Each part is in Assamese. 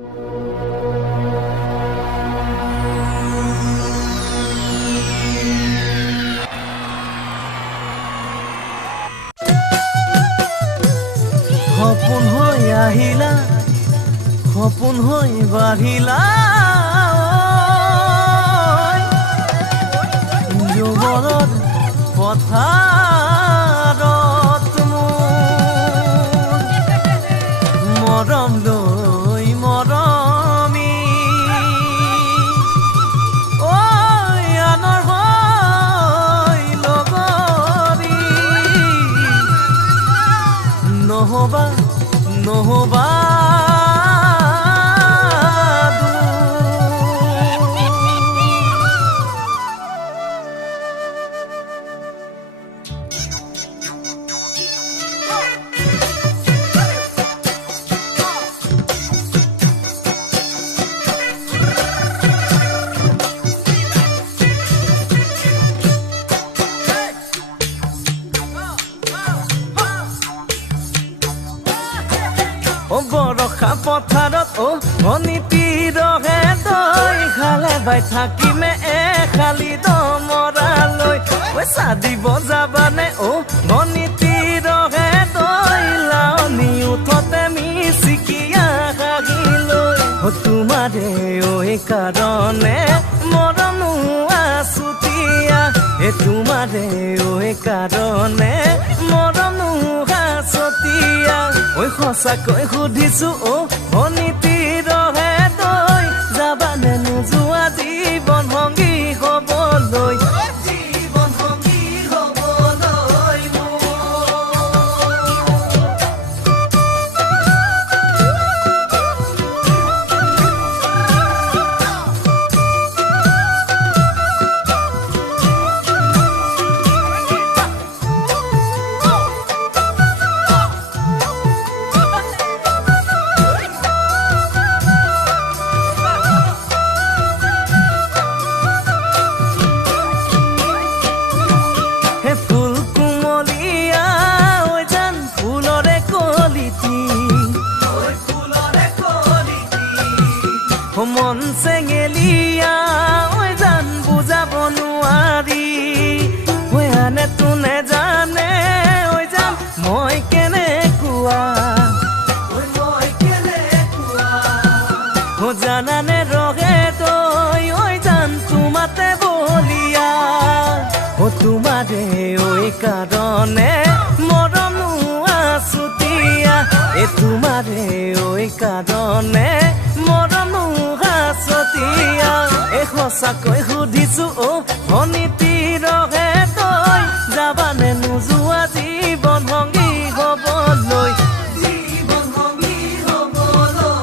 সপোন হৈ আহিলা সপোন হৈ বাঢ়িলা যুগলত পথাৰত মৰম লৈ মৰমি আনৰ হৈ লগৰী নহবা নহবা বৰষা পথাৰত অনিতি ৰহে তই খালে বাই থাকিমে খালি দমৰালৈ পইচা দিব যাবানে অনিতি ৰহে তই লাৱনি উঠতে মিচিকিয়া হাগিলৈ তোমাৰে কাৰণে মৰমো আছুতীয়া তোমাৰে কাৰণে মৰমো আছতীয়া সঁচাকৈ সুধিছো অনিতি ৰহে তই যাবানে নোযোৱা জীৱন সংগী হ'বলৈ জীৱন সংগী হ'বলৈ মন চেঙেলিয়া জান বুজাব নোৱাৰি আনে তোনে জানে জান মই কেনেকুৱা জানানে ৰহে তই জান তোমাতে বলিয়া তোমাৰে কাৰণে মৰমো আছুতীয়া তোমাৰে কাৰণে মৰমো আছতীয়া সঁচাকৈ সুধিছো অনিতি ৰহে তই যাবানে নোযোৱা জীৱন সংগী হ'বলৈ জীৱন সংগী হ'বলৈ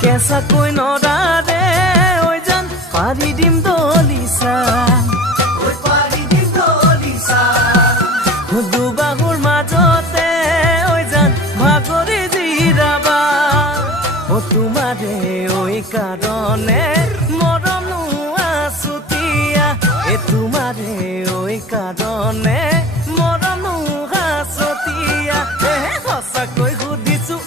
কেঁচাকৈ নৰাৰে জান পাৰি দিম দলিচা দুবাহুৰ মাজতে জান ভাগৰি জিৰাবা তোমাৰে কাৰণে মৰমো আছুতীয়া তোমাৰে কাৰণে মৰমো আছতীয়া সঁচাকৈ সুধিছো